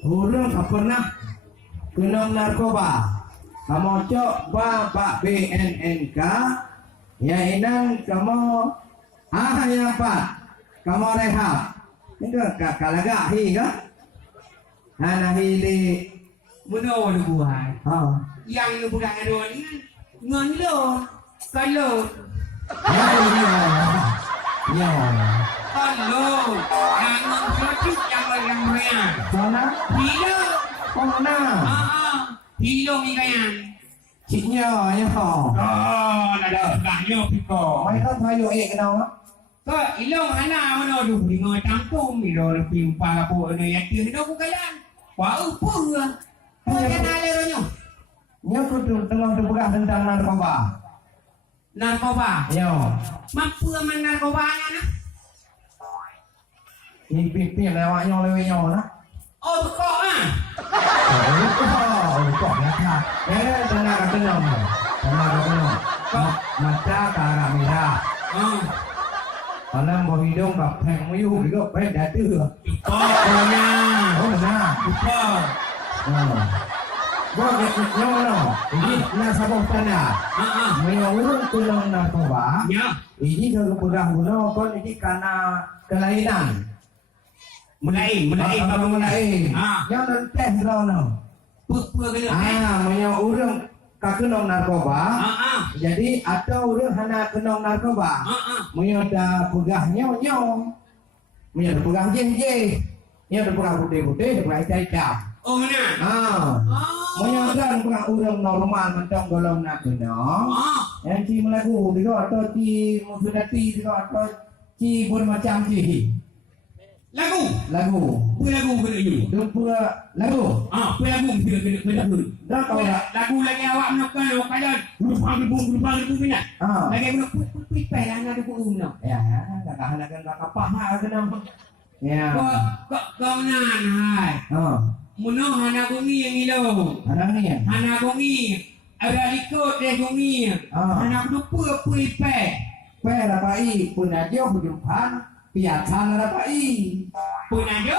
Orang tak pernah kena narkoba. Kamu coba Pak BNNK, yang inang kamu yang Pak, kamu rehab. Ini kakak lagak hi ke? Anak hili. Benar lu buat. Yang lu bukan ada ni ngan lo. Kalau Ya. kalau yang sakit yang mereka. Sana? Hilo. Oh na. Hilo ni kaya. Ciknya ya. Ada sebagainya piko. Mai kan tayo kenal. Ko ilong anak mana du dengar campung ni do lebih upah apa ni yang dia dah bukan. Wah upung lah. Kau kenal lernya. Nya tu tengah terbuka tentang narkoba. Narkoba. Yo. Mampu aman narkobanya nah. Ini pipi lewatnya nah. Oh kok ah. Kok ya kak. Tenang tenang. Mata karang merah. Kalau mau hidung bak peng muyu juga peng datu. Pokoknya. Oh nah. Gua no. Ini nasabah tanah. Menyuruh tulang narkoba. Ya. Ini kalau pegang guna kon ini karena kelainan. Mulai. Yang tes rono. Pur kena. Menyuruh kakenong narkoba. Jadi atau orang hana kenong narkoba. Menyuruh pegahnya nyong. Menyuruh pegang je. Menyuruh pegang putih-putih, pegang hitam. Oh mana? Menyuruh pegang orang normal mentong golong nak kenong. Yang ci melagu juga atau ci musudati juga atau ci bermacam ci. Lagu. Lagu kena you. Dua lagu. Lagu kena. Dah kau dah. Lagu lagi awak menekan awak kalian. Gerbang punya. Lagi menekan pipai lah ada pun no. Ya, kakak kapah mak kena. Ya. Kau nan hai. Muno hana bungi yang ilo. Hana bungi. Ada likut dia bungi. Hana lupa pipai. Pe rapai pun aja hujumpan. Piatan rapai. Pun aja.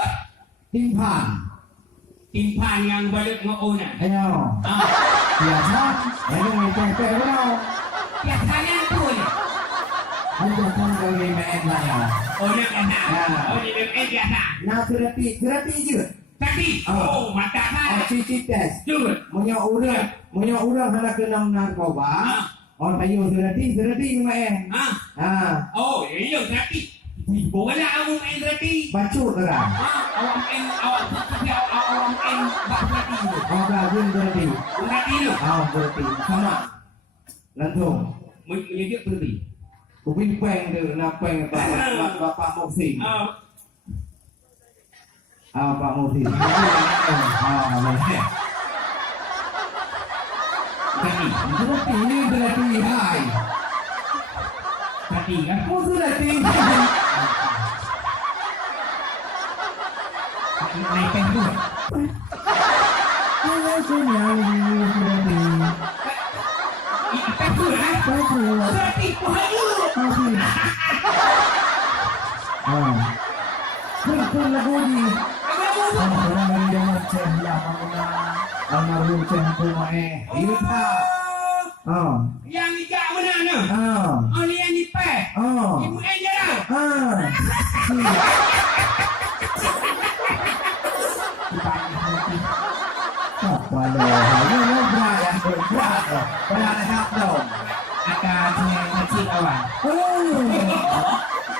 Timpan yang balik ngona. Ayo. Piatan. Ini macam berapa? Piatan yang pun. Ada pun kali main lah. Nak enak. Ni main biasa. Nak terapi je. Tapi, mantap kan? Cici tes. Jujur. Punya orang hendak kena narkoba. Orang tayu terapi main. Oh, iya terapi. Boleh awak main terapi. Bacut terang. Awak main bak terapi. Awak terapi. Terapi tu. Terapi. Sama. Lantung. Menyejak terapi. Kuping peng tu, nak peng Bapak Moksin. Pak Moksin. Terapi ini terapi hai. Terapi kan? Oh terapi. Naik peng tu. Saya punya terapi. Peng tu lah. Terapi pahayu. Pun lagu ni. Orang dari dia macam lah mana almarhum cempu ini tak. Yang ni kat mana ni? Ni yang ni pek. Ibu aja lah. Walau berat yang berat. Berat nak dong. Akan kecil awak.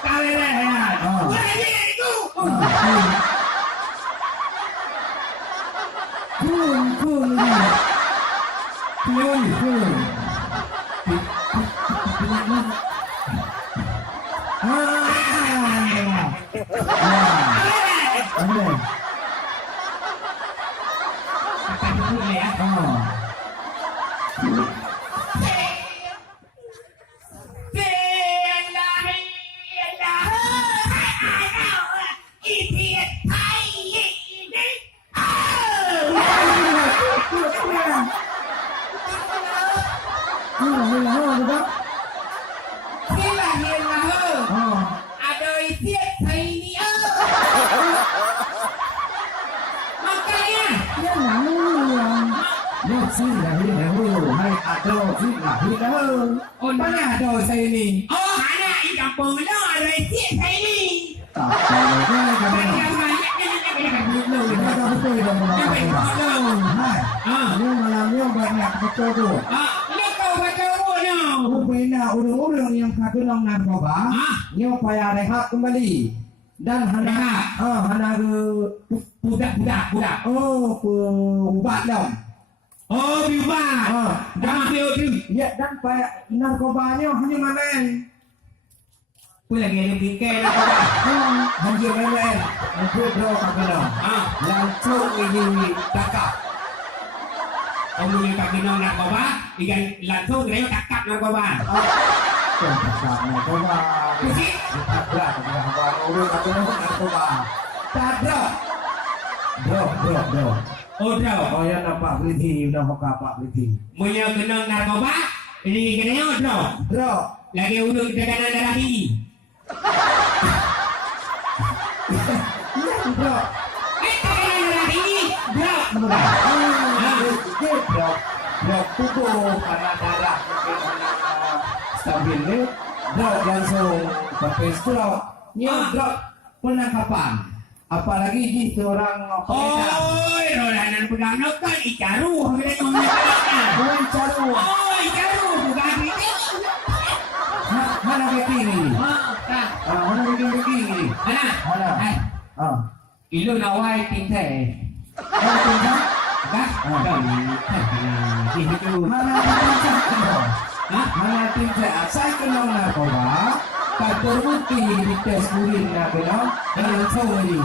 Kali dah. Buat aja itu. Akan betul ya. Ada isiat saya ni. Maka sih lahir dahulu. Hai ada sih lahir dahulu. Mana ada saya ni? Oh, anak di kampung lo ada cik saya ni. Tak tahu kan kami. Yang banyak ni kan dulu. Kita betul dah malam. Hai. Ni malam ni banyak betul tu. Ni kau baca mana? Rupanya orang-orang yang kena narkoba, ni upaya rehat kembali. Dan hana budak. Oh, ubat dah. Oh, biubat. Dah ambil tu. Ya, dan payah narkobanya hanya main. Pun lagi ada bingkai lah. Hanya main. Untuk draw kena. Langsung ini cakap. Ông punya kaki nong narkoba, ikan langsung dia cakap narkoba. Cakap narkoba. Mesti tak ada narkoba. Orang kata narkoba. Tak ada. Draw. Oh, draw. Oh ya nampak berhenti, nampak apa berhenti. Punya kena narkoba, ini kena draw. Draw. Lagi urut tekanan darah tinggi. Draw. Tekanan darah tinggi, draw. Drop tubuh karena darah mungkin stabil ni drop langsung pakai drop drop penangkapan apalagi di seorang pemerintah rodanan pedang kan icaru kita ngomong icaru icaru bukan ini mana begini mana begini mana ilu nawai tingkai tingkai Dah, mana tidak saya kenal narkoba tak terbukti di tes urin narkoba dengan sawi.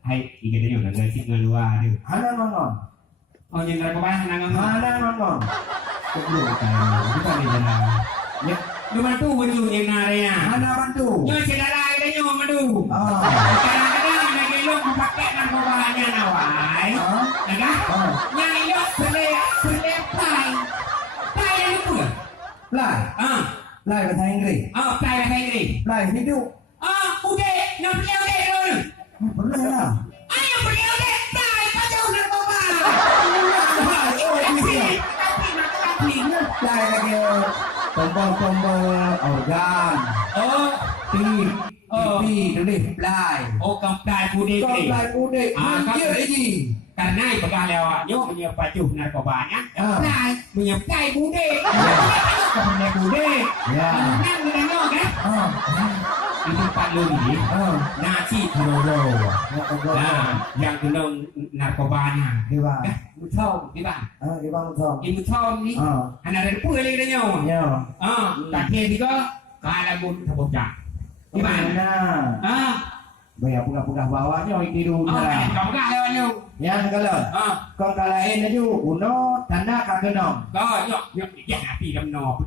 Hai, ikan dia nak ngasih dengan luar tu. Mana nonton? Oh, yang narkoba nak Mana nonton? Kedua kali, kita ni jalan. Ya, lu bantu bantu yang naraya. Mana bantu? Nyo sedara kita nyo bantu. Kadang-kadang nak gelong pakai narkobanya nawai. Agak? Nyai lo boleh pai. Pai yang apa? Play. Play bahasa Inggeris. Pai bahasa Inggeris. Play hidup. Udah, nak pergi udah dulu. Boleh lah. Ayo pergi udah. Pai kacau narkoba. Play lagi. Tombol organ. Tip. Tip tulis play. Kamplai kudik. Kamplai kudik. Ya ini. Karena pegang lewat nyo punya pacuh narkobanya. Kamplai punya kai kudik. Punya kudik. Ya. Nang punya nyo kan? Itu Pak Luli. Nasi Toro. Nah, yang kena narkobanya. Di bang. Mutom, di bang. Di bang mutom. Di mutom ni. Anak ada pun lagi dah nyo. Ya. Tak kira juga kalau pun terbocah. Di mana? Bayar pegah-pegah bawahnya ini dulu. Kau pegah lewat nyo. Yang kalau. Kau kalau ini tu kuno tanda kagenong. Kau yok yang api gamno.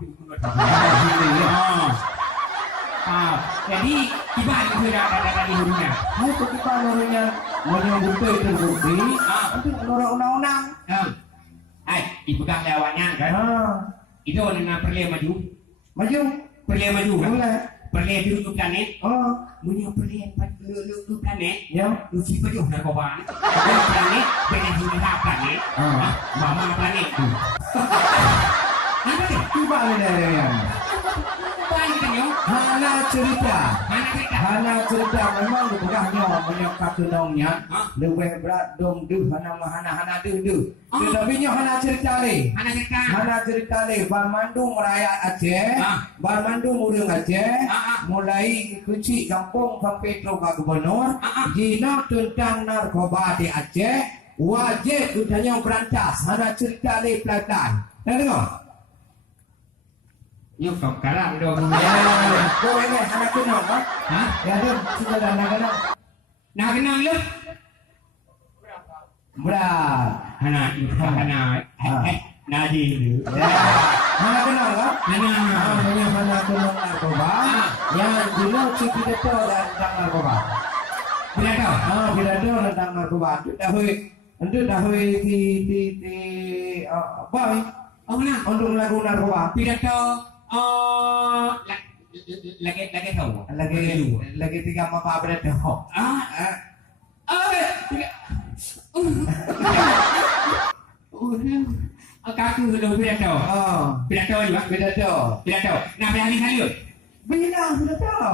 Jadi tiba itu dah di hurufnya. Itu kita hurufnya menyebutkan terbukti. Itu menurut undang-undang. Hai, dipegang lewatnya kan? Itu nak perlu maju. Perlu maju. Boleh. Perlu duduk planet. Punya perlu lu planet. Ya. Lu si pejuh narkoba. Planet dengan dunia planet. Mama planet tu. Apa ni? Tiba ada Hana cerita memang dipegahnya menyokap kenongnya lebih berat dong hana tetapi nya hana cerita le Bandung rakyat Aceh Bandung urang Aceh mulai kecil kampung sampai ke gubernur jina tentang narkoba di Aceh wajib kudanya berantas hana cerita le pelatan dengar Yuk kau kalah dong. Kau ini anak kenal, Ya ada sudah dah nak kenal. Nak kenal lu? Berat. Anak Nadi lu. Anak kenal kan? Yang mana kenal narkoba? Yang dulu kita tahu tentang narkoba. Bila tahu tentang narkoba. Itu dah di apa? Untuk lagu narkoba. Bila tahu lagi tahu. Lagi tiga apa berada? Kaku dulu pidato. Pidato juga. Pidato. Nak berani saya. Pidato.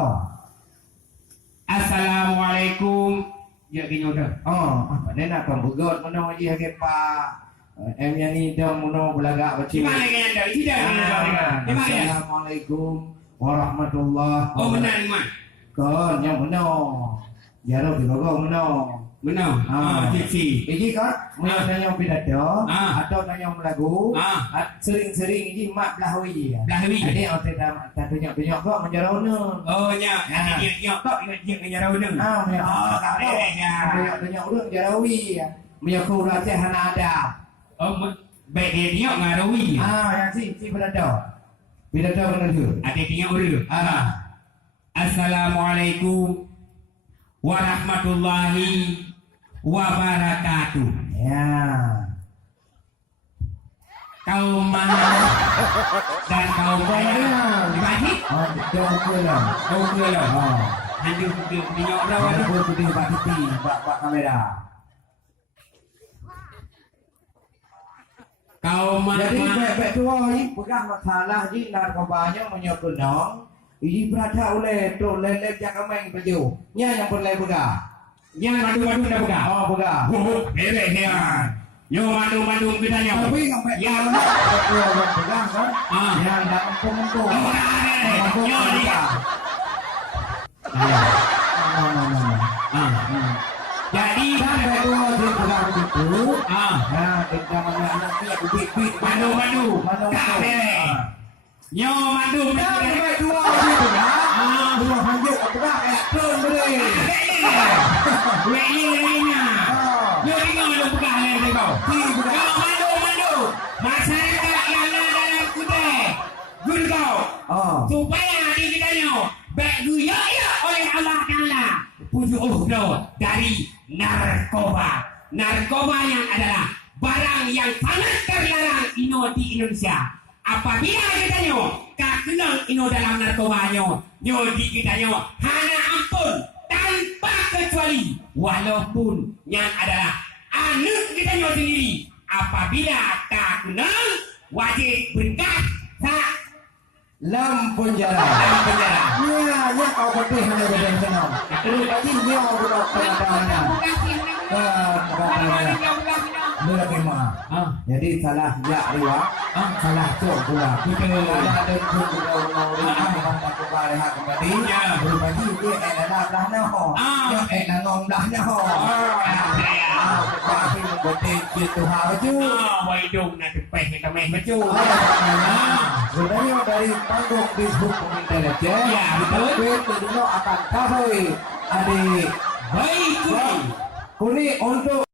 Assalamualaikum. Ya kini udah. Apa ni nak pembugot mana je ke Pak? Yang ni dah mana belagak baca. Di mana kena dah? Tidak. Di mana? Assalamualaikum warahmatullahi. Oh benar ni man. Kon yang benar. Jaro di logo benar. Benar. Cici. Ini kan mana nanya pidato atau nanya lagu. Sering-sering ini mak belahui. Belahui. Ini orang tak tunjuk-tunjuk kok menjaro ni. Oh nya. Dia kok dia menjara undang. Tunjuk-tunjuk urang jarawi. Menyokong raja hana ada. Oh baik dia ngarawi. Yang si pidato. Pidato benar tu. Ada dia urang. Assalamualaikum warahmatullahi wabarakatuh. Ya. Kaum mana dan kaum mana? Dibagi? Jauh ke lah. Handu minyak dah. Handu putih Pak Titi, Pak kamera. Kaum mana? Jadi baik-baik tua ni pegang masalah ni narkobanya menyokong dong. Ini berada oleh tu lelep yang kami baju. Nya yang boleh pegang. Yang madu-madu dah pegang. Pegang. Boleh dia. Yo madu-madu kita nya. Tapi sampai yang pegang kan? Yang dah empung-empung. Yo dia. Jadi sampai tua dia pegang begitu. Kita mana ni bibit madu-madu. Tak boleh. Yo madu sampai tua dia pegang. Dua hanjut pegang turun boleh. Wei-wei-nya. Yo dengar lu pegang ni kau. Yo madu-madu. Masyarakat yang ada dalam kudai. Guru kau. Supaya di kita baik dunia oleh Allah Taala. Pujuh dari narkoba. Narkoba yang adalah barang yang sangat terlarang di Indonesia. Apabila kita tak kenal dalam narkoba di kita hanya ampun tanpa kecuali walaupun yang adalah anak kita sendiri. Apabila tak kenal wajib berkat tak Lam penjara. Ya, kau putih hanya badan senang. Terus lagi dia budak penjara. Budak kemah. Jadi salah ya riwa. Salah cok pula. Kita ada pun orang tak kebar hak kembali. Belum lagi dia enak dah noh. Yang enak ngom dah noh. Tapi putih itu harus. Hidung nak tepeh kita main betul. Sebenarnya dari panggung Facebook intelijen, ya betul. Tapi akan kawin adik. Baik. Kuni untuk